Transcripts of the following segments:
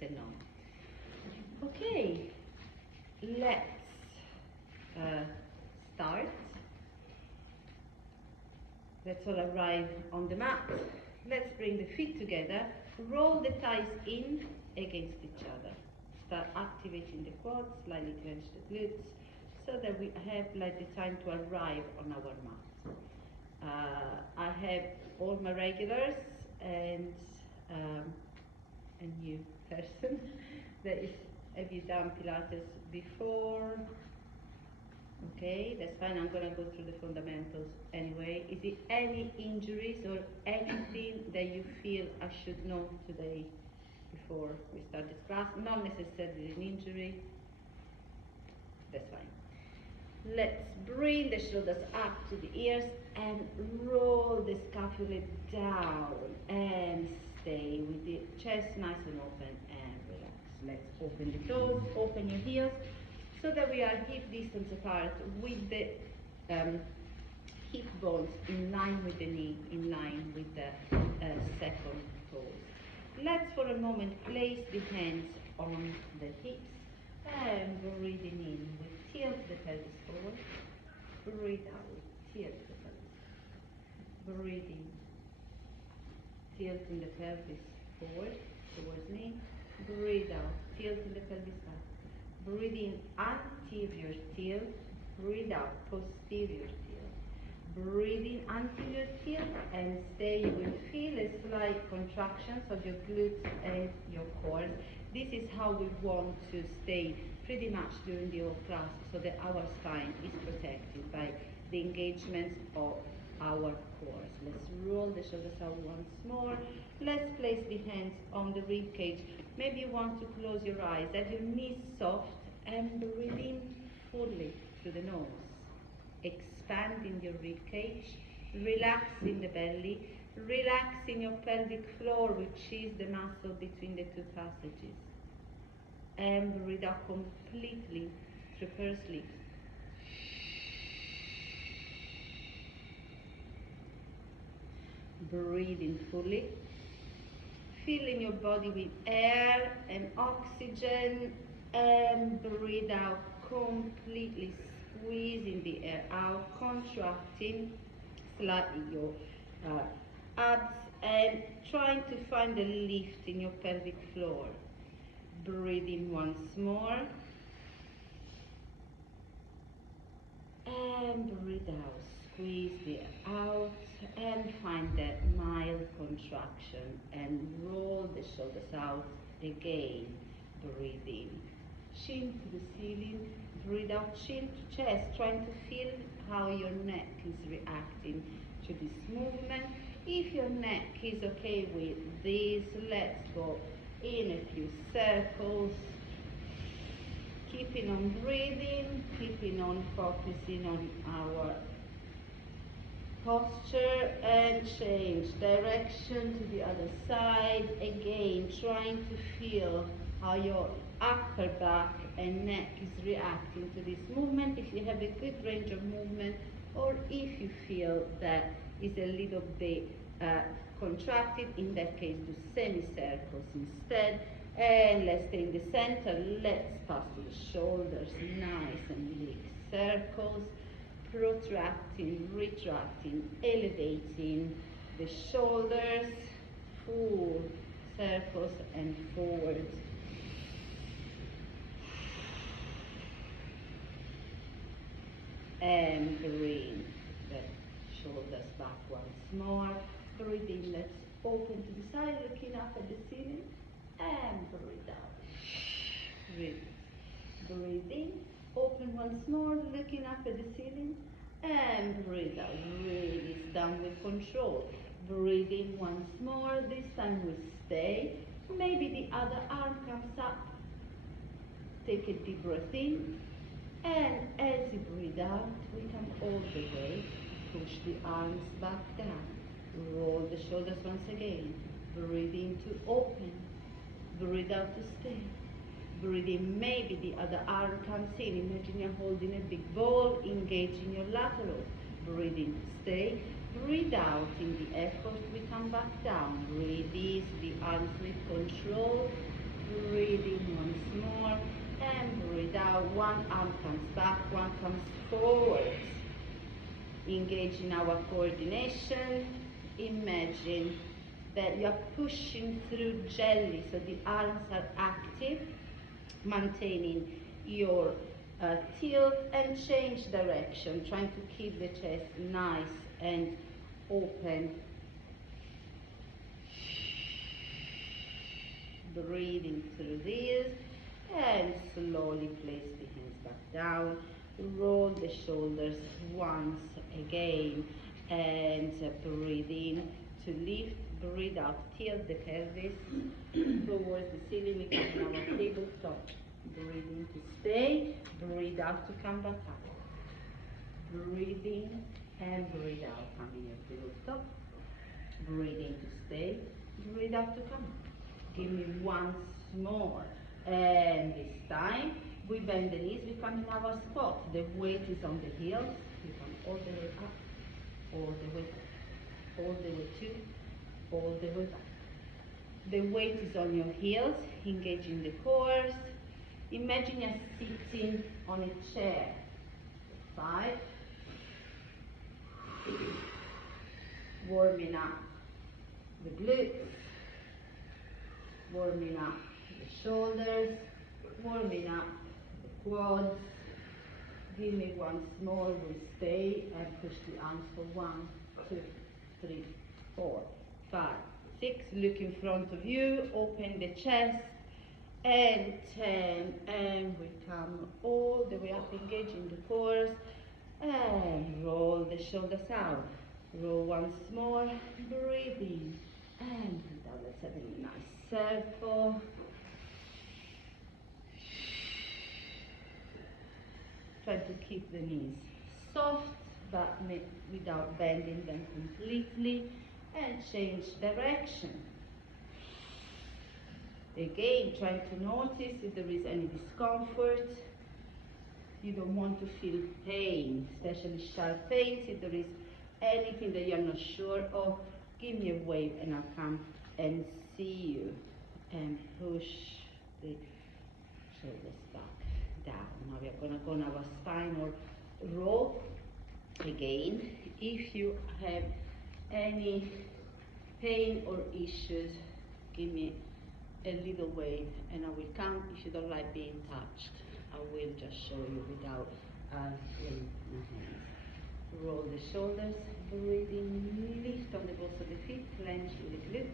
is a no. Okay, let's start. Let's all arrive on the mat. Let's bring the feet together. Roll the thighs in against each other. Start activating the quads, slightly clench the glutes, so that we have like the time to arrive on our mat. I have all my regulars and a new person that is, have you done Pilates before? Okay, that's fine. I'm gonna go through the fundamentals anyway. Is it any injuries or anything that you feel I should know today before we start this class? Not necessarily an injury. That's fine. Let's bring the shoulders up to the ears and roll the scapula down and stay with the chest nice and open and relax. Let's open the toes, open your heels, so that we are hip distance apart with the hip bones in line with the knee, in line with the second toes. Let's for a moment place the hands on the hips and breathing in. We tilt the pelvis forward. Breathe out. Tilt the pelvis. Breathe in. Tilting the pelvis forward towards me. Breathe out. Tilting the pelvis back. Breathe in, anterior tilt. Breathe out, posterior tilt. Breathe in, anterior tilt, and stay. You will feel a slight contractions of your glutes and your core. This is how we want to stay pretty much during the whole class, so that our spine is protected by the engagements of our core. Let's roll the shoulders out once more. Let's place the hands on the rib cage. Maybe you want to close your eyes, have your knees soft, and breathe in fully through the nose. Expanding your rib cage, relaxing the belly, relaxing your pelvic floor, which is the muscle between the two passages. And breathe out completely through pursed lips. Breathe in fully. Filling your body with air and oxygen, and breathe out completely, squeezing the air out, contracting slightly your abs and trying to find a lift in your pelvic floor. Breathe in once more. And breathe out. Squeeze the air out and find that mild contraction and roll the shoulders out again. Breathe in. Chin to the ceiling. Breathe out, chin to chest, trying to feel how your neck is reacting to this movement. If your neck is okay with this, let's go in a few circles. Keeping on breathing, keeping on focusing on our posture, and change direction to the other side. Again, trying to feel how your upper back and neck is reacting to this movement. If you have a good range of movement, or if you feel that is a little bit contracted, in that case do semicircles instead. And let's stay in the center. Let's pass to the shoulders, nice and big circles, protracting, retracting, elevating the shoulders, full circles and forwards. And bring the shoulders back once more. Breathe in, let's open to the side, looking up at the ceiling, and breathe out. Breathe. Breathe in, open once more, looking up at the ceiling, and breathe out. Really stand with control. Breathe in once more, this time we stay. Maybe the other arm comes up. Take a deep breath in, and as you breathe out, we come all the way. Push the arms back down. Roll the shoulders once again. Breathe in to open. Breathe out to stay. Breathe in, maybe the other arm comes in. Imagine you're holding a big ball, engaging your laterals. Breathe in to stay. Breathe out in the effort, we come back down. Release the arms with control. and breathe out. One arm comes back, one comes forward. Engage in our coordination. Imagine that you are pushing through gently, so the arms are active, maintaining your tilt and change direction, trying to keep the chest nice and open. Breathing through this and slowly place the hands back down. Roll the shoulders once again and breathe in to lift. Breathe out, tilt the pelvis towards the ceiling. We come in our tabletop. Breathe in to stay. Breathe out to come back up. Breathe in and breathe out. Come in your tabletop. Breathe in to stay. Breathe out to come up. Give me once more. And this time, we bend the knees, we come in our squat. The weight is on the heels. We come all the way up, all the way up, all the way to, all the way back. The weight is on your heels, engaging the core. Imagine you're sitting on a chair. 5. Warming up the glutes. Warming up the shoulders, warming up the quads. Give me once more, we stay and push the arms for 1, 2, 3, 4, 5, 6. Look in front of you, open the chest, and 10, and we come all the way up, engaging the core, and roll the shoulders out. Roll once more, breathe in, and breathe out. Let's have a nice circle. Try to keep the knees soft, but without bending them completely, and change direction. Again, try to notice if there is any discomfort. You don't want to feel pain, especially sharp pains. If there is anything that you're not sure of, give me a wave and I'll come and see you. And push the shoulders back down. Now we are going to go on our spinal roll. Again, if you have any pain or issues, give me a little wave and I will come. If you don't like being touched, I will just show you without laying my hands. Roll the shoulders, breathe in, lift on the balls of the feet, clench the glutes.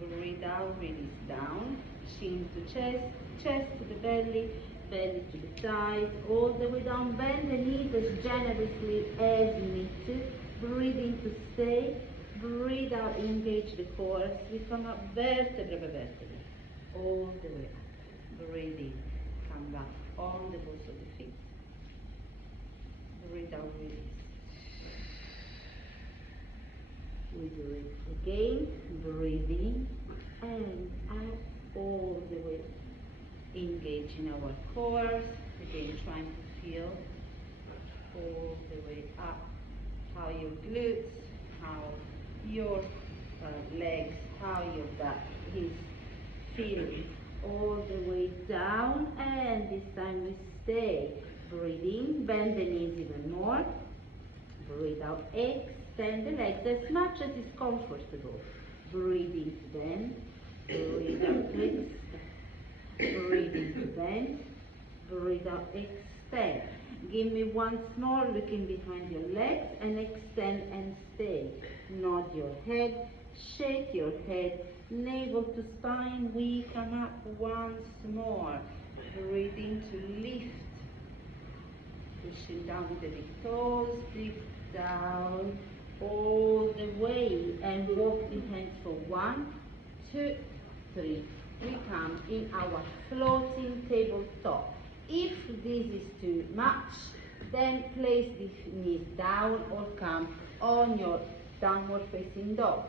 Breathe out, release down, chin to chest, chest to the belly to the side, all the way down. Bend the knees as generously as you need to. Breathe in to stay. Breathe out, engage the core. We come up vertebra by vertebra, all the way up. Breathe in, come back on the balls of the feet. Breathe out, release. We do it again. Breathe in and out all the way. Engage in our core. Again, trying to feel all the way up how your glutes, how your legs, how your back is feeling. All the way down, and this time we stay. Breathe in, bend the knees even more. Breathe out, extend the legs as much as is comfortable. Breathe in to bend. Breathe out, extend. Breathe in to bend. Breathe out, extend. Give me once more, looking behind your legs, and extend and stay. Nod your head, shake your head, navel to spine. We come up once more. Breathe in to lift. Pushing down with the big toes, lift down all the way, and walk the hands for 1, 2, 3. We come in our floating tabletop. If this is too much, then place the knees down or come on your downward facing dog.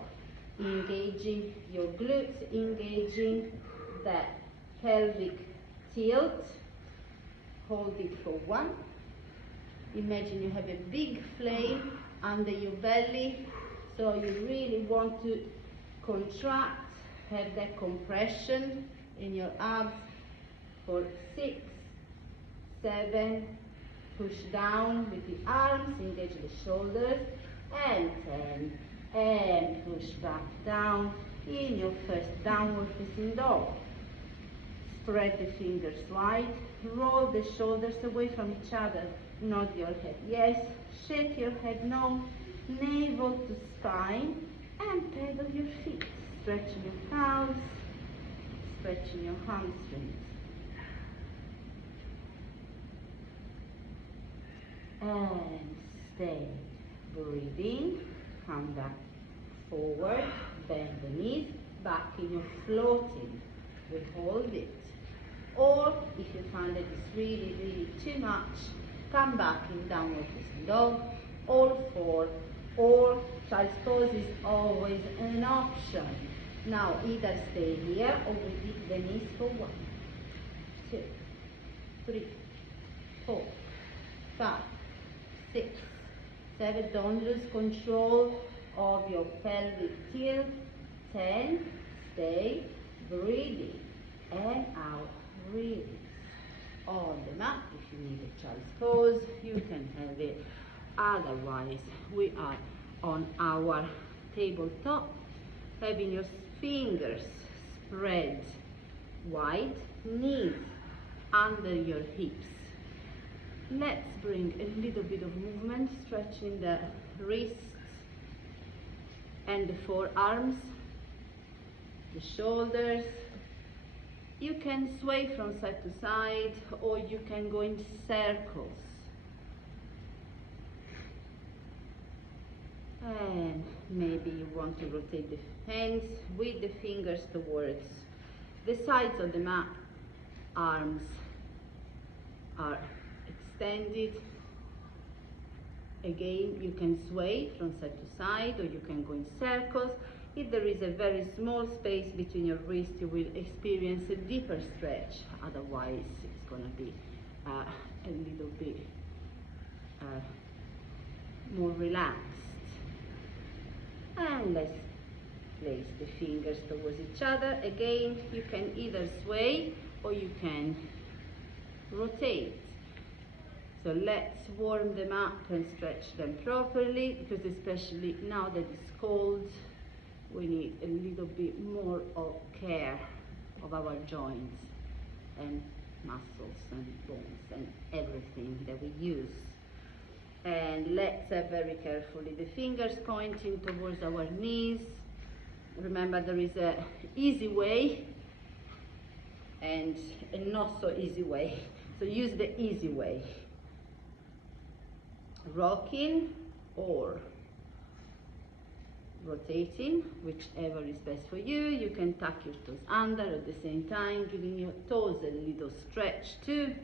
Engaging your glutes, engaging that pelvic tilt. Hold it for 1. Imagine you have a big flame under your belly, so you really want to contract, have that compression in your abs for 6, 7, push down with the arms, engage the shoulders, and 10, and push back down in your first downward facing dog. Spread the fingers wide, roll the shoulders away from each other, nod your head yes, shake your head no, navel to spine, and pedal your feet, stretching your calves, stretching your hamstrings. And stay. Breathe in, come back forward, bend the knees, back in your floating. We hold it. Or if you find that it's really, really too much, come back in downward facing dog, all four, or child's pose is always an option. Now either stay here or we dip the knees for 1, 2, 3, 4, 5, 6, 7. Don't lose control of your pelvic tilt. 10. Stay, breathing, and out, release. On the mat, if you need a child's pose, you can have it. Otherwise, we are on our tabletop, having your fingers spread wide, knees under your hips. Let's bring a little bit of movement, stretching the wrists and the forearms, the shoulders. You can sway from side to side, or you can go in circles. And maybe you want to rotate the hands with the fingers towards the sides of the mat. Arms are extended. Again, you can sway from side to side, or you can go in circles. If there is a very small space between your wrists, you will experience a deeper stretch. Otherwise, it's going to be a little bit more relaxed. And let's place the fingers towards each other. Again, you can either sway or you can rotate. So let's warm them up and stretch them properly, because especially now that it's cold, we need a little bit more of care of our joints and muscles and bones and everything that we use. And let's have very carefully the fingers pointing towards our knees. Remember, there is an easy way and a not so easy way. So use the easy way. Rocking or rotating, whichever is best for you. You can tuck your toes under at the same time, giving your toes a little stretch too.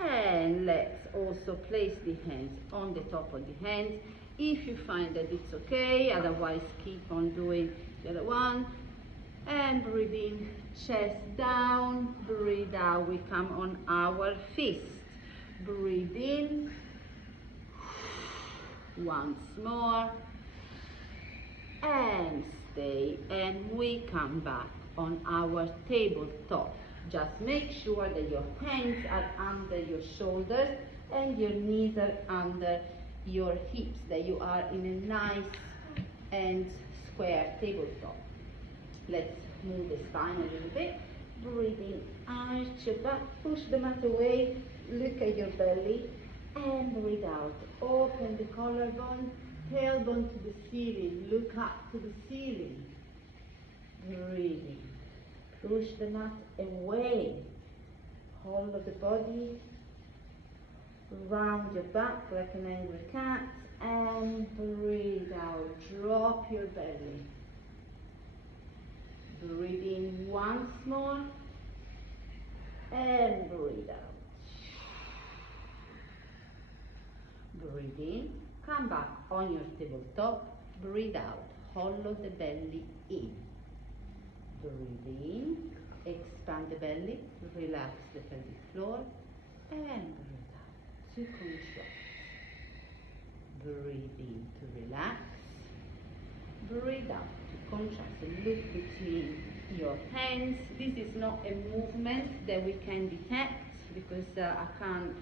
And let's also place the hands on the top of the hands if you find that it's okay. Otherwise, keep on doing the other one. And breathe in, chest down, breathe out. We come on our fist. Breathe in. Once more. And stay. And we come back on our tabletop. Just make sure that your hands are under your shoulders and your knees are under your hips, that you are in a nice and square tabletop. Let's move the spine a little bit. Breathe in, arch your back, push the mat away, look at your belly, and breathe out. Open the collarbone, tailbone to the ceiling, look up to the ceiling. Breathing. Push the mat away. Hold of the body. Round your back like an angry cat. And breathe out. Drop your belly. Breathe in once more. And breathe out. Breathe in. Come back on your tabletop. Breathe out. Hollow the belly in. Breathe in, expand the belly, relax the pelvic floor, and breathe out to contract. Breathe in to relax, breathe out to contract. So look between your hands. This is not a movement that we can detect. because I can't,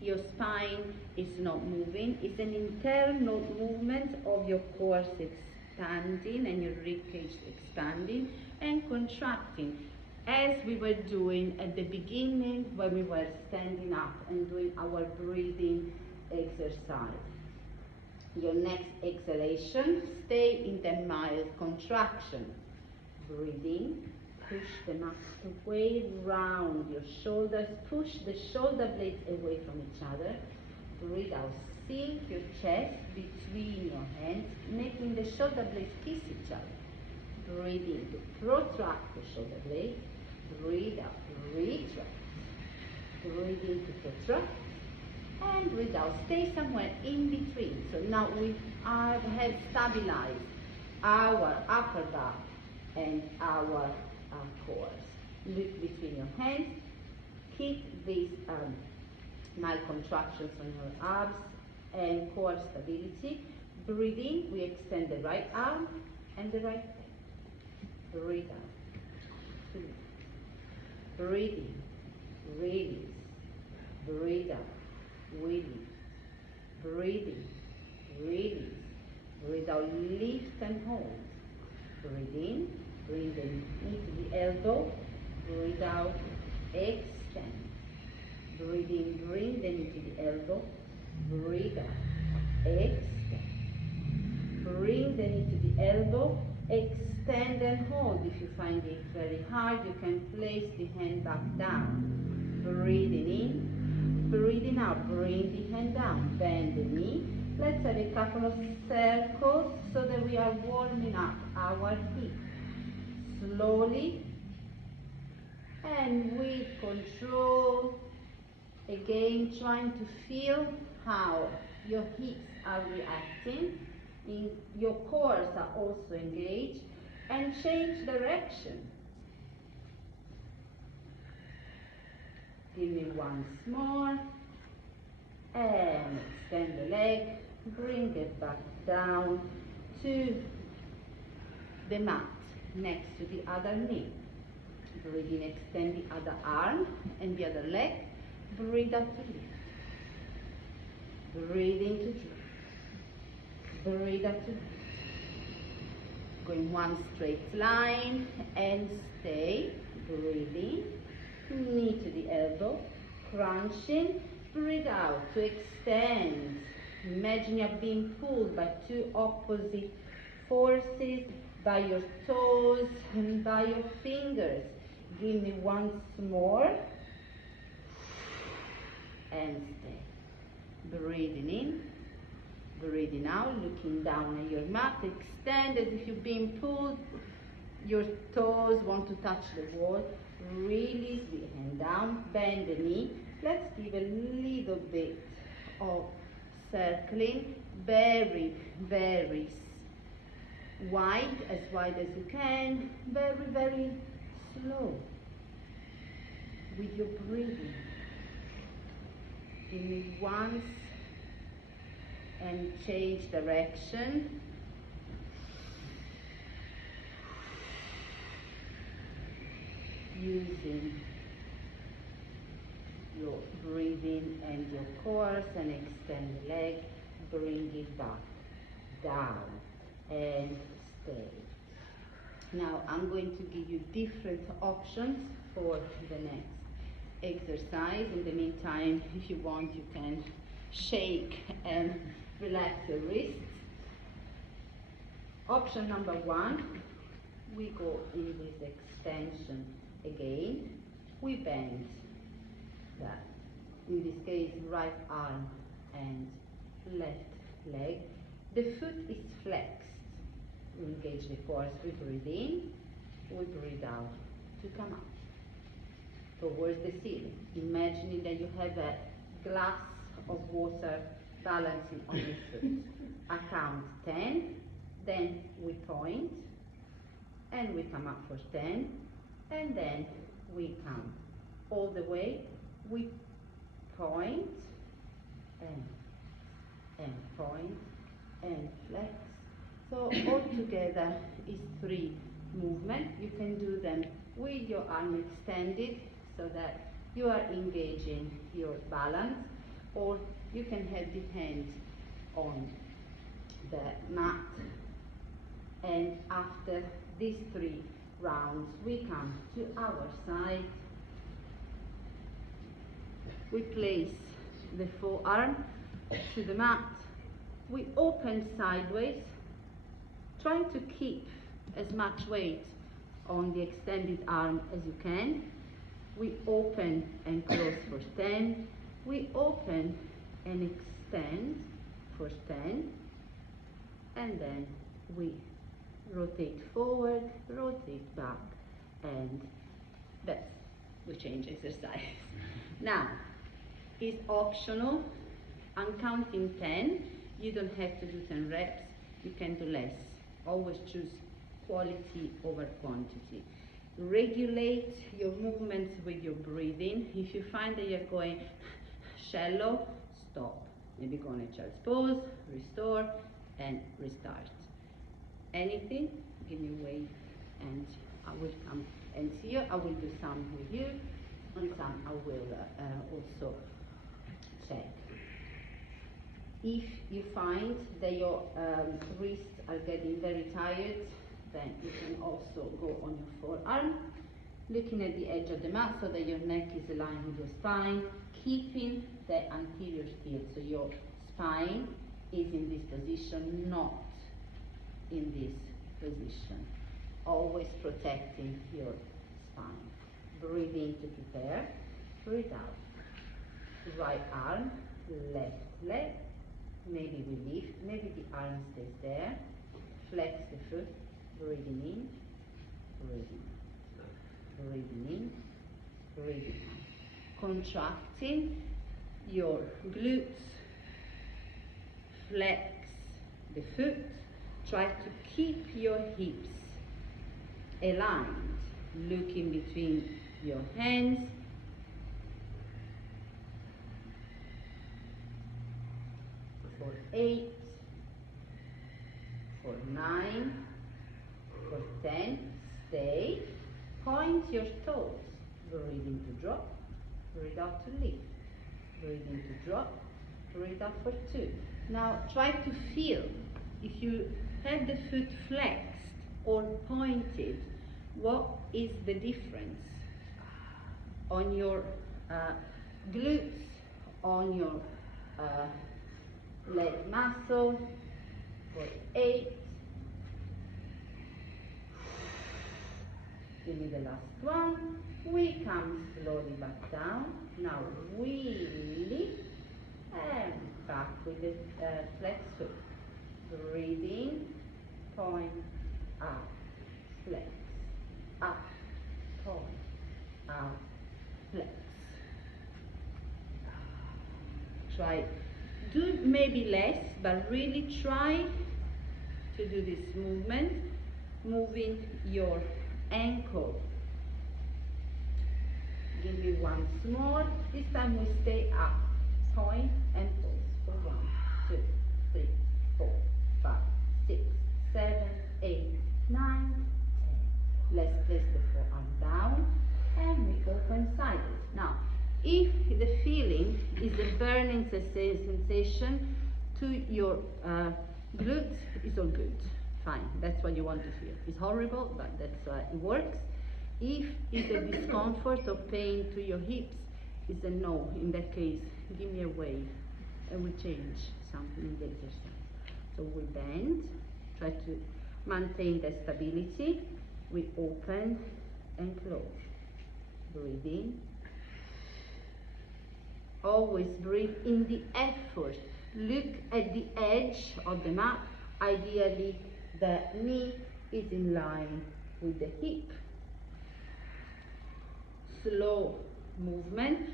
your spine is not moving. It's an internal movement of your core expanding and your rib cage expanding and contracting, as we were doing at the beginning when we were standing up and doing our breathing exercise. Your next exhalation, stay in the mild contraction. Breathing, push the muscle way round your shoulders, push the shoulder blades away from each other. Breathe out, sink your chest between your hands, making the shoulder blades kiss each other. Breathe in to protract the shoulder blades. Breathe out, retract. Breathe in to protract. And breathe out, stay somewhere in between. So now we have stabilized our upper back and our core. Look between your hands. Keep these mild contractions on your abs and core stability. Breathe in, we extend the right arm and the right leg. Breathe out. Breathe in, release. Breathe out. Release. Breathe in, release. Breathe out, lift and hold. Breathe in, bring the knee to the elbow. Breathe out, extend. Breathe in, bring the knee to the elbow. Breathe out, extend. Bring the knee to the elbow, extend and hold. If you find it very hard, you can place the hand back down. Breathing in, breathing out, bring the hand down, bend the knee. Let's have a couple of circles so that we are warming up our hip. Slowly and with control, again trying to feel how your hips are reacting, your cores are also engaged, and change direction. Give me once more, and extend the leg, bring it back down to the mat next to the other knee. Breathe in, extend the other arm and the other leg. Breathe out to lift. Breathe in to drop. Breathe out to lift. Going one straight line and stay. Breathing. Knee to the elbow. Crunching. Breathe out to extend. Imagine you're being pulled by two opposite forces, by your toes and by your fingers. Give me once more. And stay. Breathing in, breathing out, looking down at your mat. Extend as if you're being pulled. Your toes want to touch the wall. Release the hand down, bend the knee. Let's give a little bit of circling. Very, very wide as you can. Very, very slow with your breathing. Give me once and change direction. Using your breathing and your core, and extend the leg, bring it back, down, and stay. Now I'm going to give you different options for the next exercise. In the meantime, if you want, you can shake and relax your wrists. Option number one, we go in this extension again. We bend that, in this case, right arm and left leg. The foot is flexed. We engage the core. We breathe in, we breathe out to come up towards the ceiling. Imagining that you have a glass of water balancing on your foot. I count 10, then we point, and we come up for 10, and then we come all the way. We point, and point, and flex. So all together is 3 movements. You can do them with your arm extended so that you are engaging your balance, or you can have the hands on the mat. And after these 3 rounds, we come to our side. We place the forearm to the mat. We open sideways, trying to keep as much weight on the extended arm as you can. We open and close for 10. We open and extend for 10. And then we rotate forward, rotate back, and we change exercise. Now, it's optional. I'm counting 10. You don't have to do 10 reps. You can do less. Always choose quality over quantity. Regulate your movements with your breathing. If you find that you're going shallow, stop. Maybe go on a child's pose, restore, and restart. Anything, give me a wave, and I will come and see you. I will do some with you, and some I will also check. If you find that your wrists are getting very tired, then you can also go on your forearm, looking at the edge of the mat so that your neck is aligned with your spine, keeping the anterior tilt, so your spine is in this position, not in this position. Always protecting your spine. Breathe in to prepare, breathe out. Right arm, left leg, maybe we lift, maybe the arm stays there. Flex the foot, breathing in, breathing out. Breathing in, breathing out. Contracting your glutes. Flex the foot. Try to keep your hips aligned. Looking between your hands. For 8, for 9, for 10, stay. Point your toes. Breathe in to drop, breathe out to lift. Breathe in to drop, breathe out for 2. Now try to feel if you have the foot flexed or pointed, what is the difference on your glutes, on your leg muscle. For 8. Give me the last one. We come slowly back down. Now we lift and back with the flex foot. Breathing, point, out, flex, up, point, out, flex. Try, do maybe less, but really try to do this movement, moving your ankle. Give me once more. This time we stay up, point and pause for 1, 2, 3, 4, 5, 6, 7, 8, 9, 10. Let's place the forearm down and we open sideways. Now, if the feeling is a burning sensation to your glutes, it's all good. Fine, that's what you want to feel. It's horrible, but that's why it works. If it's a discomfort or pain to your hips, it's a no. In that case, give me a wave and we change something in the exercise. So we bend, try to maintain the stability. We open and close. Breathe in. Always breathe in the effort. Look at the edge of the mat. Ideally, the knee is in line with the hip. Slow movement.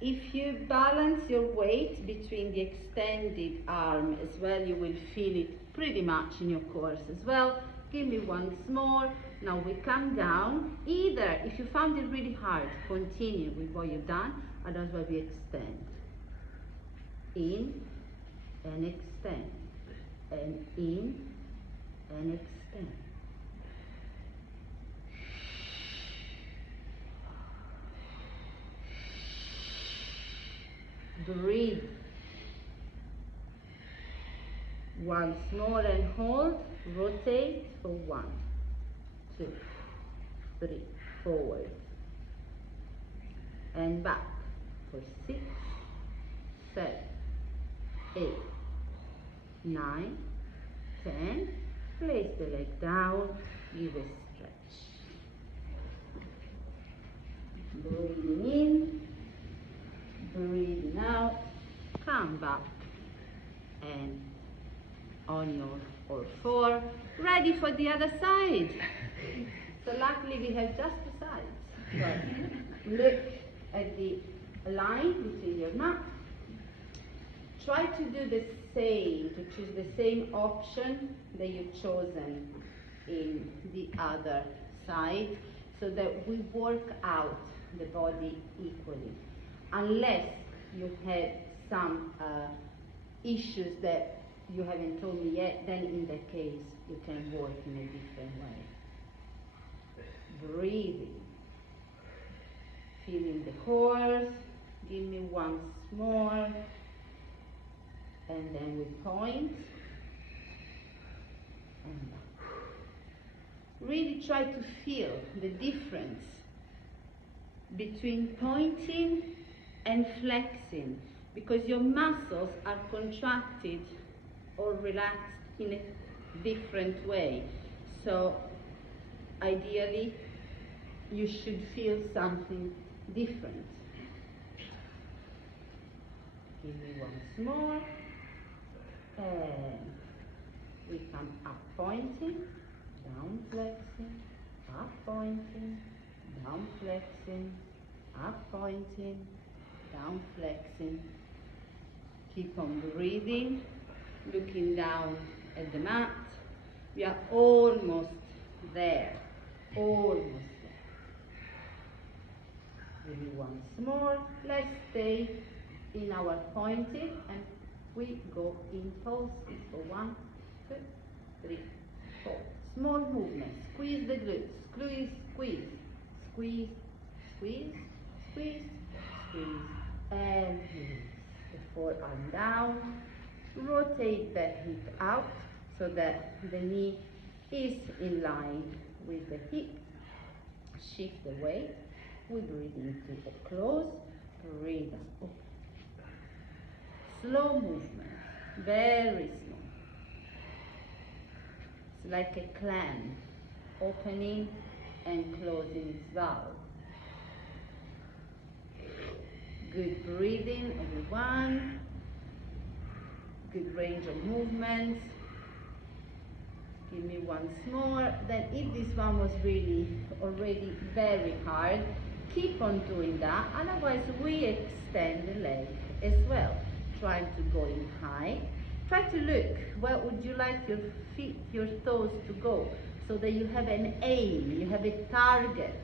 If you balance your weight between the extended arm as well, you will feel it pretty much in your core as well. Give me once more. Now we come down. Either, if you found it really hard, continue with what you've done, otherwise we extend. In and extend. And in and extend. Breathe. Once more and hold. Rotate for 1, 2, 3, forward. And back for 6, 7, 8, 9, 10. Place the leg down, give a stretch. Breathing in, breathing out, come back and on your all four, ready for the other side. So luckily we have just the sides. So look at the line between your mat. Try to do the same, to choose the same option that you've chosen in the other side, so that we work out the body equally. Unless you had some issues that you haven't told me yet, then in that case you can work in a different way. Breathing. Feeling the core. Give me once more. And then we point. And back. Really try to feel the difference between pointing and flexing, because your muscles are contracted or relaxed in a different way. So ideally you should feel something different. Give me once more. And we come up pointing, down flexing, up pointing, down flexing, up pointing, down flexing. Keep on breathing, looking down at the mat. We are almost there, almost there. Maybe once more. Let's stay in our pointed and we go in pulses. So 1, 2, 3, 4. Small movement. Squeeze the glutes. Squeeze, squeeze, squeeze, squeeze, squeeze, squeeze, and release. The forearm down. Rotate the hip out so that the knee is in line with the hip. Shift the weight. We breathe into a close. Breathe out. Slow movement. Very slow. It's like a clam, opening and closing its valve. Good breathing, everyone. Good range of movements. Give me once more. Then if this one was really already very hard, keep on doing that. Otherwise we extend the leg as well. Trying to go in high. Try to look where would you like your feet, your toes to go, so that you have an aim, you have a target.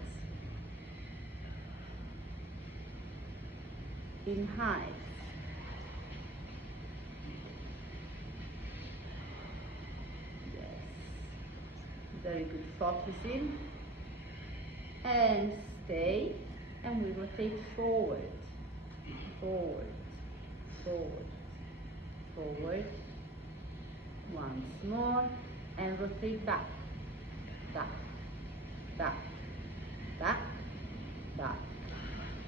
In high. Yes. Very good. Focusing. And stay. And we rotate forward. Forward. Forward. Forward. Once more. And rotate back. Back. Back. Back. Back.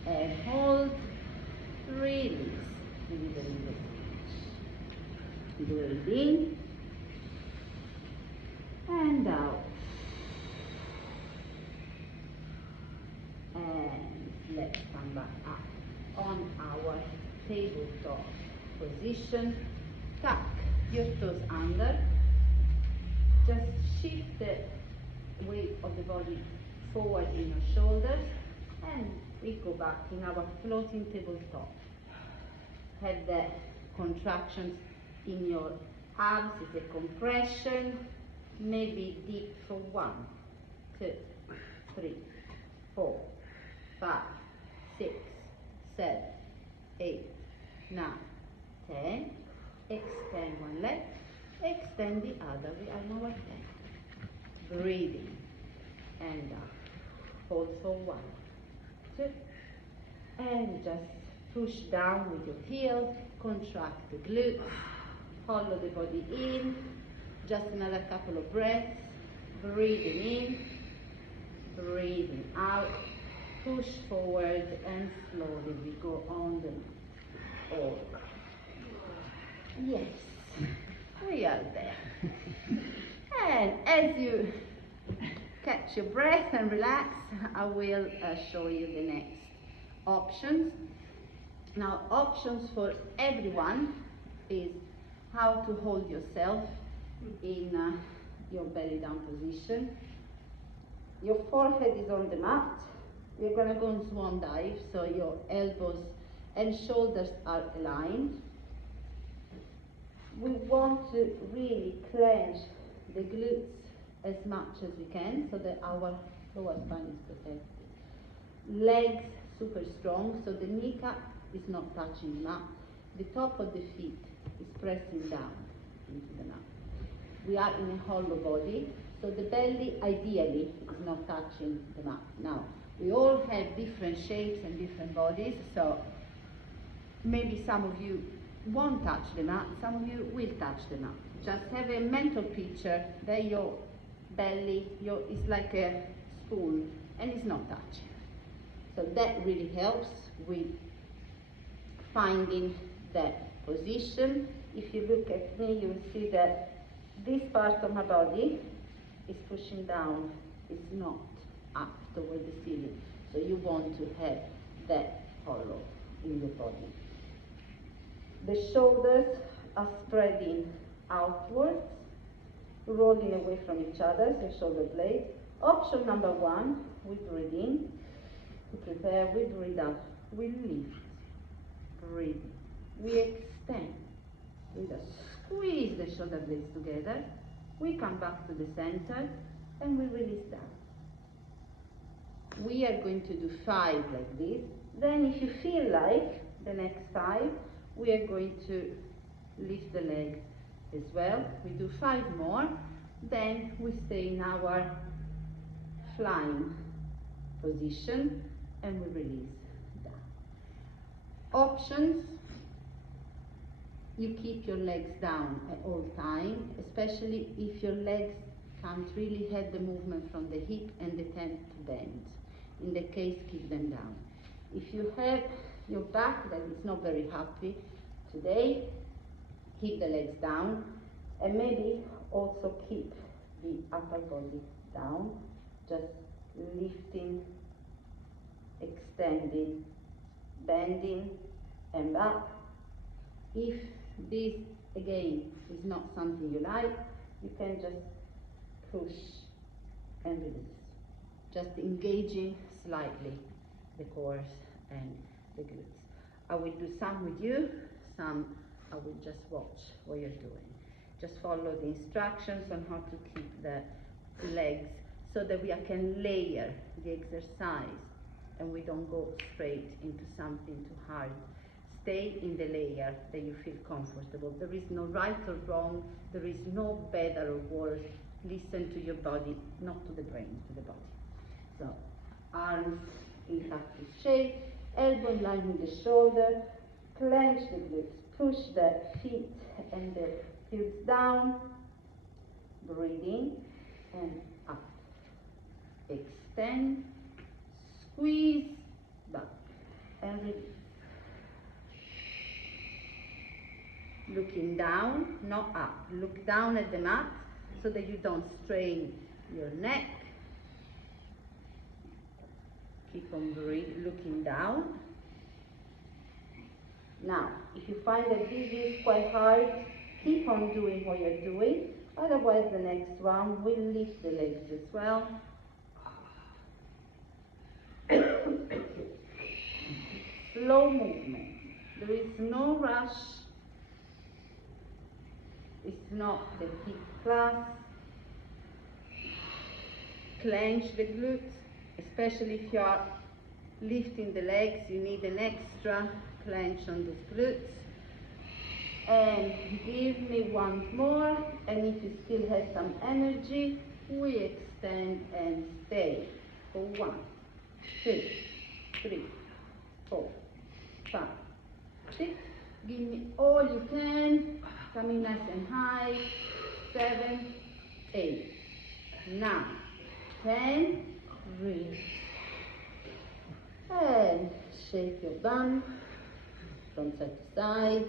And hold. Release. Breathe in and out. And let's come back up on our tabletop position. Tuck your toes under. Just shift the weight of the body forward in your shoulders, and we go back in our floating tabletop. Have the contractions in your abs, is a compression. Maybe deep for 1, 2, 3, 4, 5, 6, 7, 8, 9, 10. Extend one leg, extend the other. We are now at 10. Breathing and up. Hold for 1, 2, and just Push down with your heels, contract the glutes, follow the body in, just another couple of breaths, breathing in, breathing out, push forward, and slowly we go on the mat. Oh, yes, we are there. And as you catch your breath and relax, I will show you the next options. Now, options for everyone is how to hold yourself in your belly down position. Your forehead is on the mat. You're going to go in swan dive, so your elbows and shoulders are aligned. We want to really clench the glutes as much as we can so that our lower spine is protected. Legs super strong, so the kneecap is not touching the mat. The top of the feet is pressing down into the mat. We are in a hollow body, so the belly ideally is not touching the mat. Now, we all have different shapes and different bodies, so maybe some of you won't touch the mat, some of you will touch the mat. Just have a mental picture that your belly is like a spoon and it's not touching. So that really helps with finding that position. If you look at me, you'll see that this part of my body is pushing down, it's not up toward the ceiling. So you want to have that hollow in your body. The shoulders are spreading outwards, rolling away from each other, so shoulder blades. Option number one, we breathe in, we prepare, we breathe out, we lift, breathe, we extend, we just squeeze the shoulder blades together, we come back to the center, and we release down. We are going to do 5 like this. Then if you feel like the next 5, we are going to lift the legs as well. We do 5 more, then we stay in our flying position and we release down. Options, you keep your legs down at all time, especially if your legs can't really have the movement from the hip and they tend to bend. In that case, keep them down. If you have your back that is not very happy today, keep the legs down and maybe also keep the upper body down, just lifting, extending, bending and back. If this again is not something you like, you can just push and release, just engaging slightly the cores and the glutes. I will do some with you, some I will just watch what you're doing. Just follow the instructions on how to keep the legs so that we can layer the exercise and we don't go straight into something too hard. Stay in the layer that you feel comfortable. There is no right or wrong, there is no better or worse. Listen to your body, not to the brain, to the body. So, arms in cactus shape, elbow in line with the shoulder, clench the glutes, push the feet and the heels down, breathe in and up. Extend, squeeze, back, and release. Looking down, not up. Look down at the mat so that you don't strain your neck. Keep on looking down. Now, if you find that this is quite hard, keep on doing what you're doing. Otherwise, the next one will lift the legs as well. Slow movement. There is no rush. It's not the big class. Clench the glutes, especially if you are lifting the legs, you need an extra clench on those glutes. And give me one more, and if you still have some energy, we extend and stay for 1, 2, 3, 4, 5, 6. Give me all you can. Coming nice and high. 7, 8, 9, 10. Release. And shake your bum from side to side.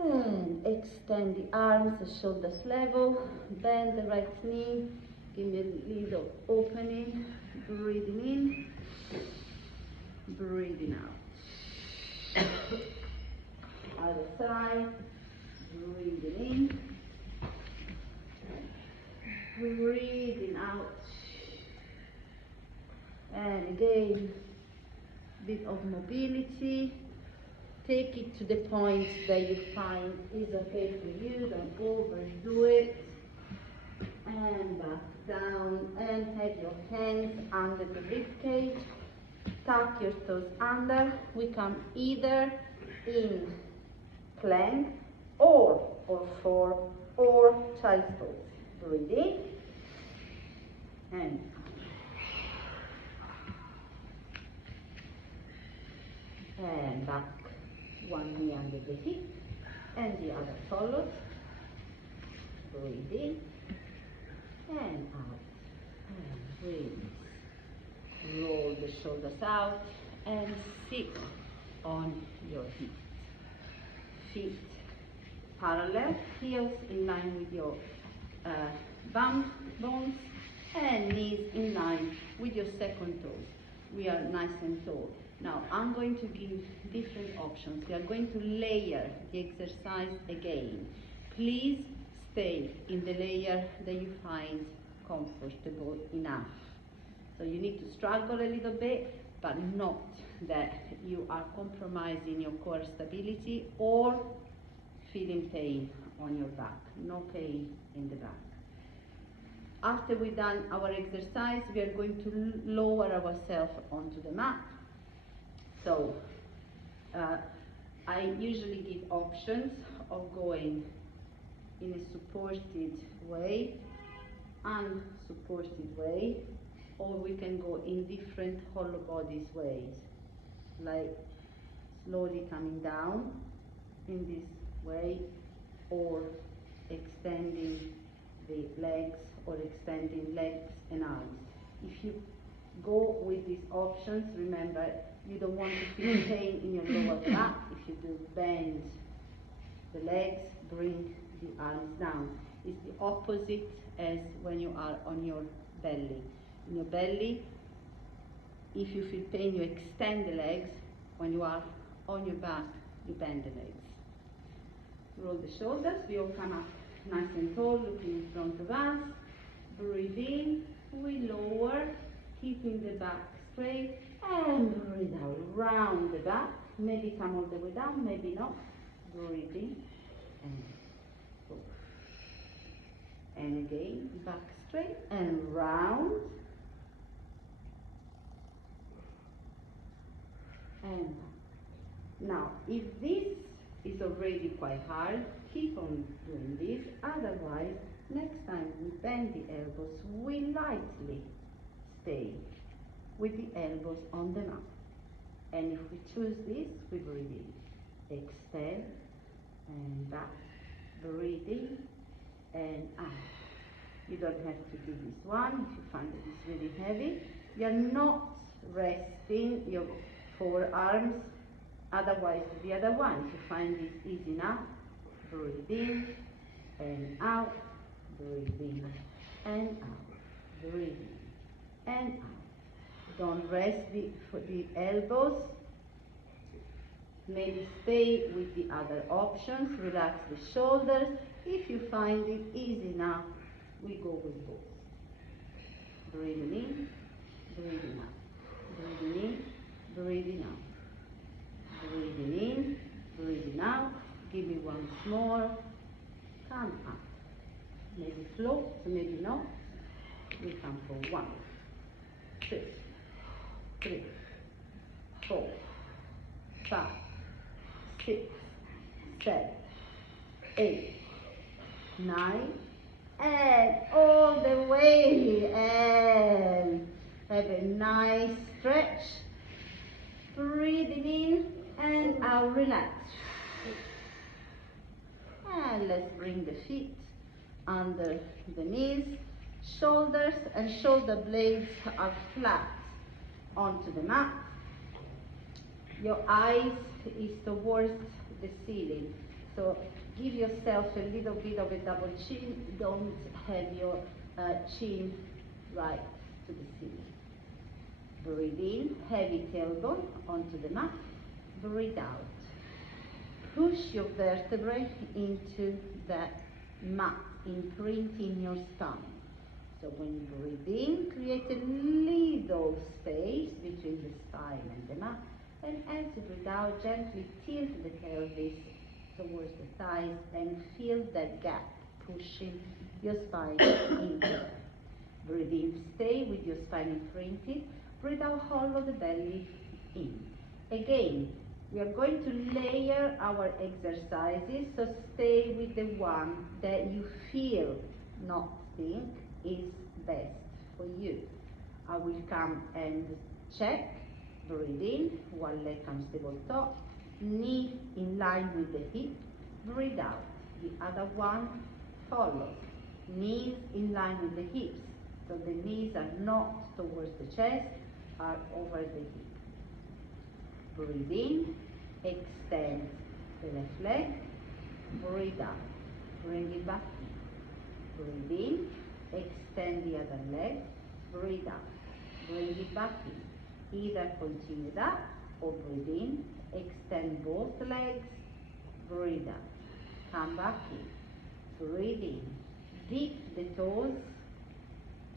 And extend the arms, the shoulders level. Bend the right knee. Give me a little opening. Breathing in. Breathing out. Other side. Breathing in. Breathing out. And again, bit of mobility. Take it to the point that you find is okay for you. Don't overdo it. And back down. And have your hands under the rib cage. Tuck your toes under. We come either in plank or 4 or child's pose. Breathe in and out. And back. One knee under the hip and the other follows. Breathe in and out. And breathe. Roll the shoulders out and sit on your feet. Feet parallel, heels in line with your bum bones and knees in line with your second toes. We are nice and tall. Now I'm going to give different options. We are going to layer the exercise again. Please stay in the layer that you find comfortable enough. So you need to struggle a little bit, but not that you are compromising your core stability or feeling pain on your back. No pain in the back. After we've done our exercise, we are going to lower ourselves onto the mat. So I usually give options of going in a supported way, unsupported way, or we can go in different hollow bodies ways, like slowly coming down in this way, or extending the legs, or extending legs and arms. If you go with these options, remember, you don't want to feel pain in your lower back. If you do bend the legs, bring the arms down. It's the opposite as when you are on your belly. In your belly, if you feel pain, you extend the legs. When you are on your back, you bend the legs. Roll the shoulders. We all come up nice and tall, looking in front of us. Breathe in. We lower, keeping the back straight. And breathe out. Round the back. Maybe come all the way down, maybe not. Breathe in. And go. And again, back straight and round. And back. Now, if this is already quite hard, keep on doing this. Otherwise, next time we bend the elbows, we lightly stay with the elbows on the mat. And if we choose this, we breathe in. Extend and back. Breathe in and out. You don't have to do this one if you find that it's really heavy. You're not resting your forearms. Otherwise, the other one. If you find this easy enough, breathe in and out. Breathe in and out. Breathe in and out. Don't rest the elbows. Maybe stay with the other options. Relax the shoulders. If you find it easy enough, we go with both. Breathing in, breathing out. Breathing in, breathing out. Breathing in, breathing out. Give me once more. Come up. Maybe float, maybe not. We come for 1, 2, 3, 4, 5, 6, 7, 8, 9, and all the way, and have a nice stretch. Breathing in And I'll relax. And let's bring the feet under the knees, shoulders and shoulder blades are flat onto the mat. Your eyes is towards the ceiling, so give yourself a little bit of a double chin. Don't have your chin right to the ceiling. Breathe in, heavy tailbone onto the mat. Breathe out. Push your vertebrae into that mat, imprinting your spine. So when you breathe in, create a little space between the spine and the mat. And as you breathe out, gently tilt the pelvis towards the thighs and feel that gap pushing your spine into. Breathe in, stay with your spine imprinted. Breathe out, hollow the belly in. Again, we are going to layer our exercises, so stay with the one that you feel, not think, is best for you. I will come and check. Breathe in, one leg comes tabletop, knee in line with the hip. Breathe out, the other one follows. Knees in line with the hips, so the knees are not towards the chest, are over the hip. Breathe in, extend the left leg. Breathe out, bring it back in. Breathe in, extend the other leg. Breathe out, bring it back in. Either continue that or breathe in, extend both legs, breathe out, come back in, breathe in, dip the toes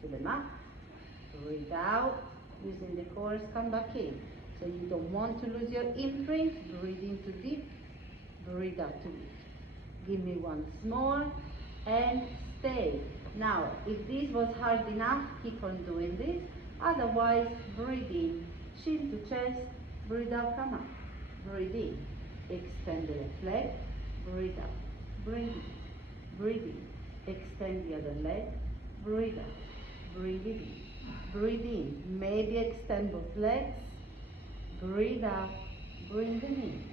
to the mat, breathe out, using the cores, come back in. So you don't want to lose your imprint, breathe in to dip, breathe out to lift. Give me once more and stay. Now, if this was hard enough, keep on doing this. Otherwise, breathe in, chin to chest, breathe out, come up. Breathe in, extend the left leg, breathe out, bring it, breathe in, extend the other leg, breathe out, bring it in, breathe in, maybe extend both legs, breathe out, bring them in,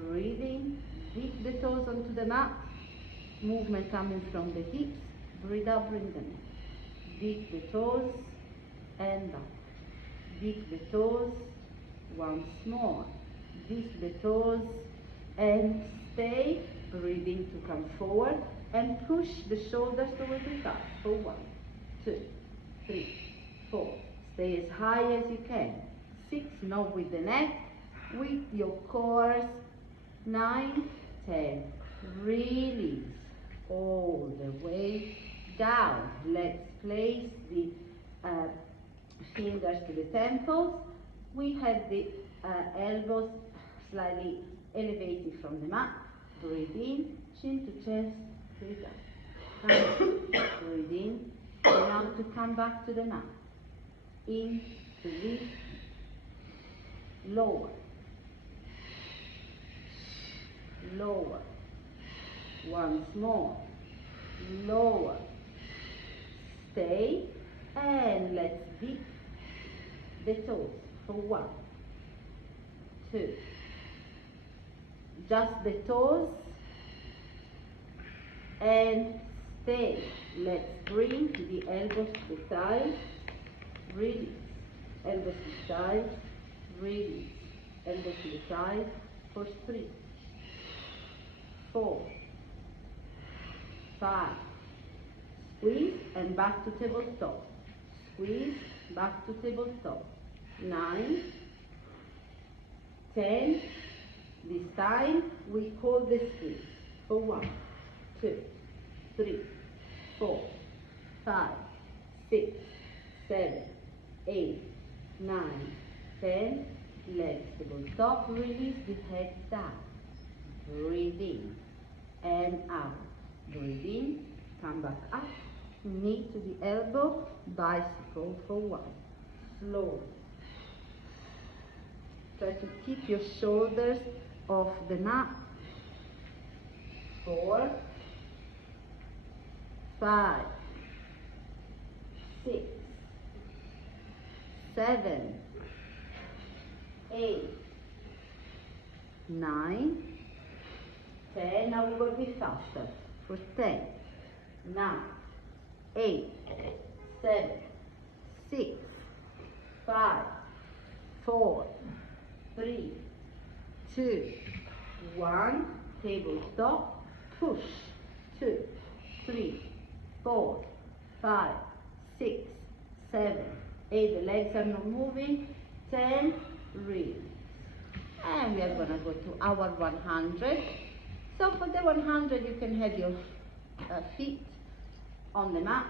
breathe in, dip the toes onto the mat, movement coming from the hips, breathe out, bring them in, dip the toes, and back. Dip the toes once more. Dip the toes and stay. Breathing to come forward and push the shoulders towards the thighs for 1, 2, 3, 4. Stay as high as you can. 6, not with the neck, with your cores. 9, 10. Release all the way down. Let's place the fingers to the temples. We have the elbows slightly elevated from the mat. Breathe in, chin to chest, breathe out. Breathe in, and now to come back to the mat. In, to lift, lower, lower. Once more, lower. Stay, and let's dip the toes for 1, 2. Just the toes and stay. Let's bring the elbows to the thighs, release. Elbows to the thighs, release. Elbows to the thighs for 3, 4, 5. Squeeze and back to tabletop. Squeeze, back to tabletop. 9, 10. This time we hold the squeeze for 1, 2, 3, 4, 5, 6, 7, 8, 9, 10. Legs tabletop. Release the head down. Breathe in and out. Breathe in, come back up. Knee to the elbow, bicycle for 1. Slowly. Try to keep your shoulders off the mat. 4, 5, 6, 7, 8, 9, 10. Now we're going to be faster. For 10, 9, 8, 7, 6, 5, 4, 3, 2, 1. Tabletop. Push. 2, 3, 4, 5, 6, 7, 8. The legs are not moving. 10. Release. And we are going to go to our 100. So for the 100, you can have your feet on the mat,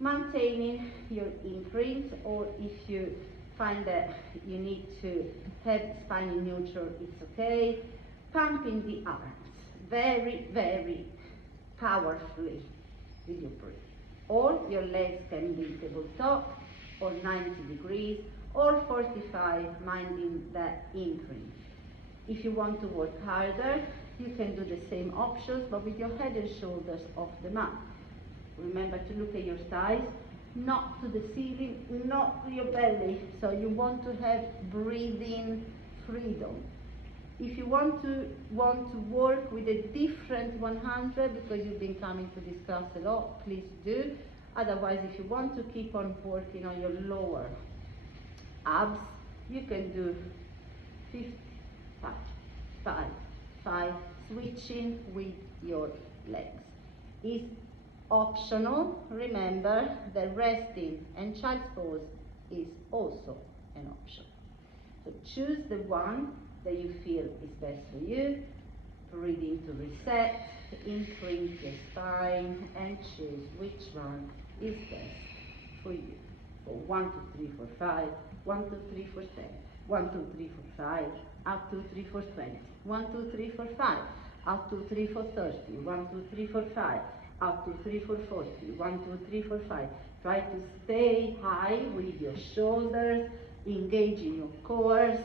maintaining your imprint, or if you find that you need to have spine in neutral, it's okay. Pumping the arms very, very powerfully with your breath. Or your legs can be tabletop, or 90 degrees, or 45, minding that imprint. If you want to work harder, you can do the same options, but with your head and shoulders off the mat. Remember to look at your thighs, not to the ceiling, not to your belly. So you want to have breathing freedom. If you want to work with a different 100, because you've been coming to this class a lot, please do. Otherwise, if you want to keep on working on your lower abs, you can do 55, 5, 5, switching with your legs. It's optional. Remember that resting and child's pose is also an option. So choose the one that you feel is best for you. Breathing to reset, imprint your spine, and choose which one is best for you. For 1, 2, 3, 4, 5, 1, 2, 3, 4, 10, 1, 2, 3, 4, 5, up to 3, 4, 20, 1, 2, 3, 4, 5, up to 3, 4, 30, 1, 2, 3, 4, 5, up to 3, 4, 40, 1, 2, 3, 4, 5. Try to stay high with your shoulders, engage in your cores.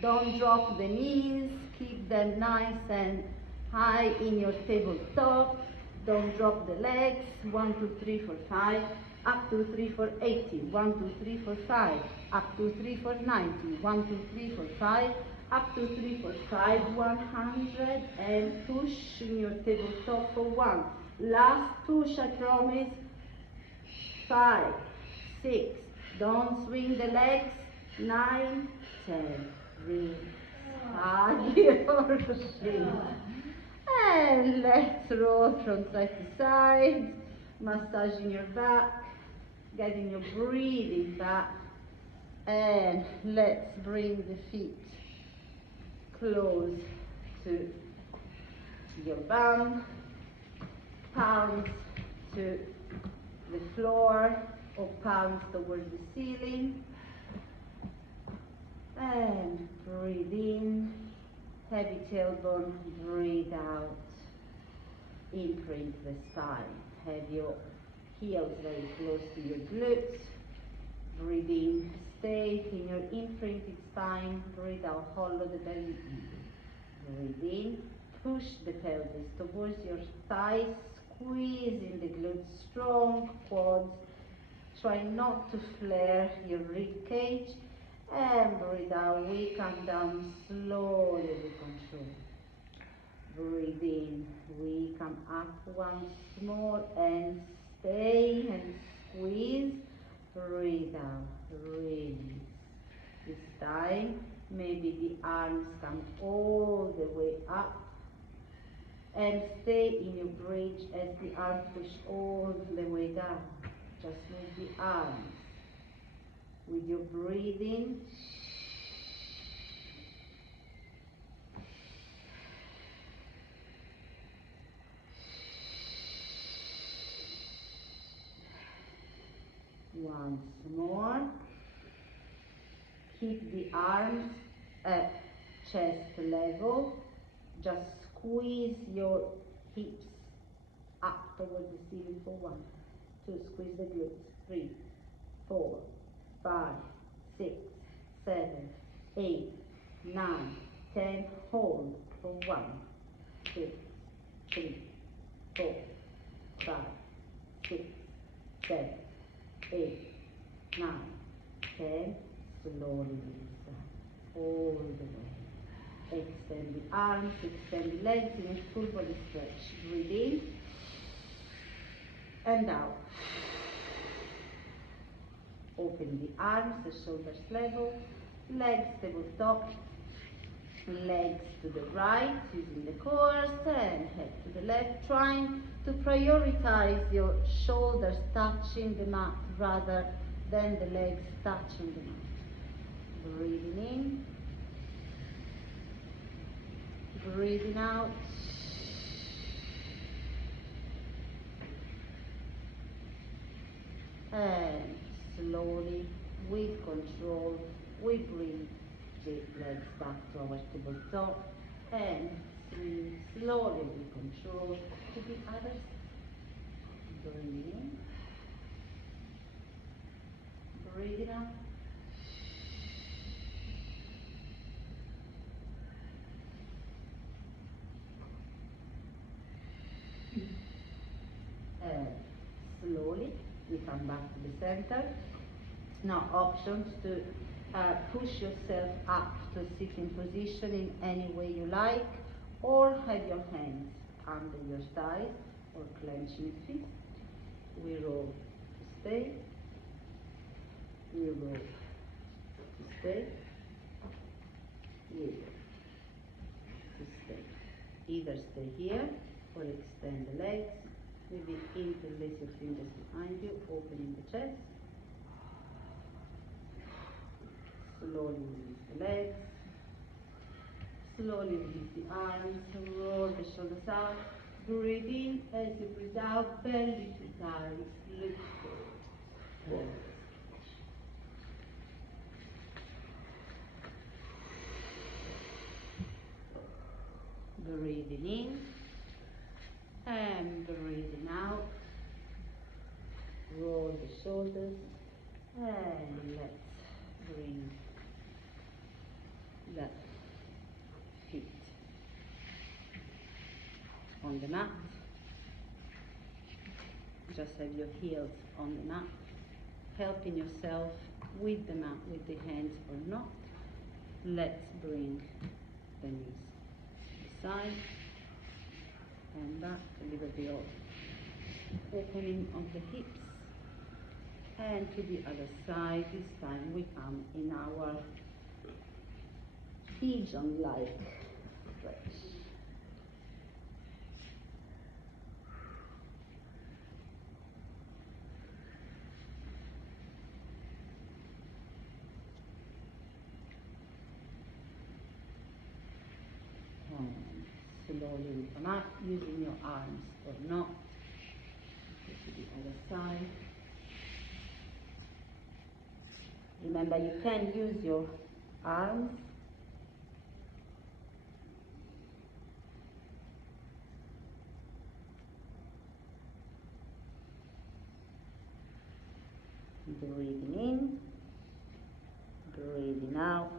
Don't drop the knees, keep them nice and high in your tabletop. Don't drop the legs. 1, 2, 3, 4, 5, up to 3, 4, 80, 1, 2, 3, 4, 5, up to 3, 4, 90, 1, 2, 3, 4, 5, up to 3, 4, 5, 100, and push in your tabletop for 1. Last push, I promise. 5, 6, don't swing the legs. 9, 10, release. Hug your shins. And let's roll from side to side, massaging your back, getting your breathing back. And let's bring the feet close to your bum, palms to the floor or palms towards the ceiling. And breathe in, heavy tailbone, breathe out. Imprint the spine. Have your heels very close to your glutes. Breathe in, stay in your imprinted spine. Breathe out, hollow the belly in. Breathe in, push the pelvis towards your thighs, squeeze in the glutes, strong quads. Try not to flare your rib cage. And breathe out, we come down slowly with control. Breathe in, we come up once more and stay and squeeze. Breathe out, release. This time, maybe the arms come all the way up and stay in your bridge as the arms push all the way down. Just move the arms with your breathing. Once more. Keep the arms at chest level. Just squeeze your hips up towards the ceiling for 1, 2, squeeze the glutes, 3, 4, 5, 6, 7, 8, 9, 10, hold for 1, 2, 3, 4, 5, 6, 7, 8, 9, 10, slowly release all the way. Extend the arms, extend the legs in a full body stretch. Breathe in and out. Open the arms, the shoulders level, legs tabletop, legs to the right using the cores and head to the left, trying to prioritize your shoulders touching the mat rather than the legs touching the mat. Breathing in, breathing out. And slowly, with control, we bring the legs back to our tabletop and swing slowly with control to the other side. Breathe in, breathe out. And slowly, we come back to the center. Now options to push yourself up to a sitting position in any way you like, or have your hands under your thighs or clenching feet. We roll to stay, we roll to stay, we roll to stay. Either stay here or extend the legs, maybe interlace your fingers behind you, opening the chest. Slowly release the legs, slowly release the arms, roll the shoulders out, breathe in, as you breathe out, belly to thighs, lift forward. Breathing in and breathing out, roll the shoulders, and let's bring the feet on the mat. Just have your heels on the mat, helping yourself with the mat, with the hands or not. Let's bring the knees to the side and back, a little bit of opening of the hips. And to the other side, this time we come in our pigeon-like stretch. And slowly we come up, using your arms or not. Go to the other side. Remember, you can use your arms breathing in, breathing out,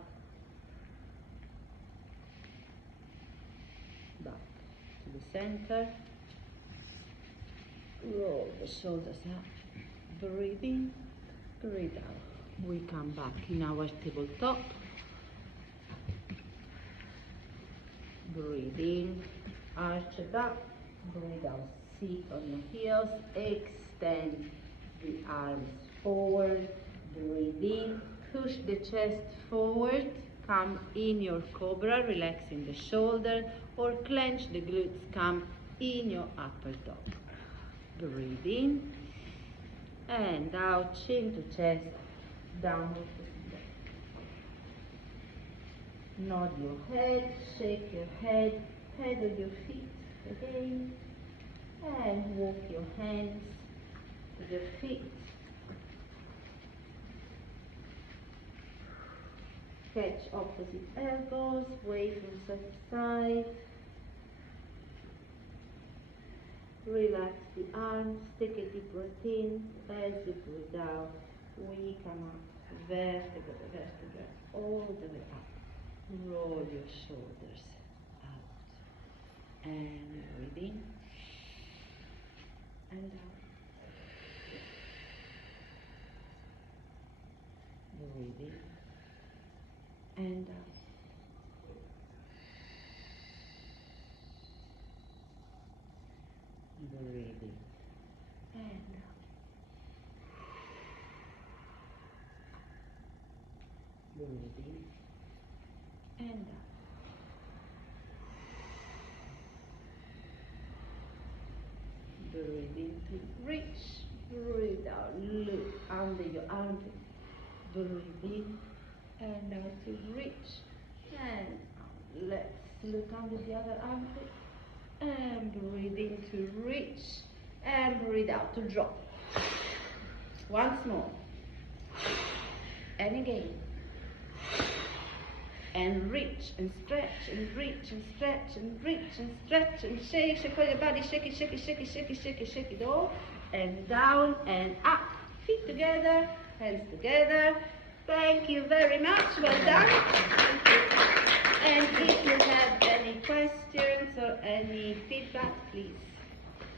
back to the center, roll the shoulders up, breathe in, breathe out. We come back in our tabletop, breathe in, arch it up, breathe out, sit on your heels, extend the arms forward, breathe in, push the chest forward, come in your cobra, relaxing the shoulder, or clench the glutes, come in your upper dog. Breathe in, and out, chin to chest, downward facing dog. Nod your head, shake your head, pedal your feet again, and walk your hands to your feet. Catch opposite elbows, wave from side to side. Relax the arms, take a deep breath in. As you breathe out, we come up, vertebra to vertebra, all the way up. Roll your shoulders out. And breathe in and out. Breathe in and out. Breathe in and out. Breathe in to reach. Breathe out. Look under your armpit. Breathe in and out to reach. And out. Let's look under the other armpit. And breathe in to reach. And breathe out to drop. Once more. And again. And reach and stretch and reach and stretch and reach and stretch and shake, shake all your body, shake it, shake it, shake it, shake it, shake it, shake it all. And down and up. Feet together, hands together. Thank you very much. Well done. And if you have any questions or any feedback, please,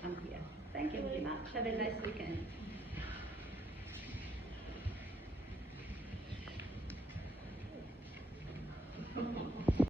I'm here. Thank you very much. Have a nice weekend.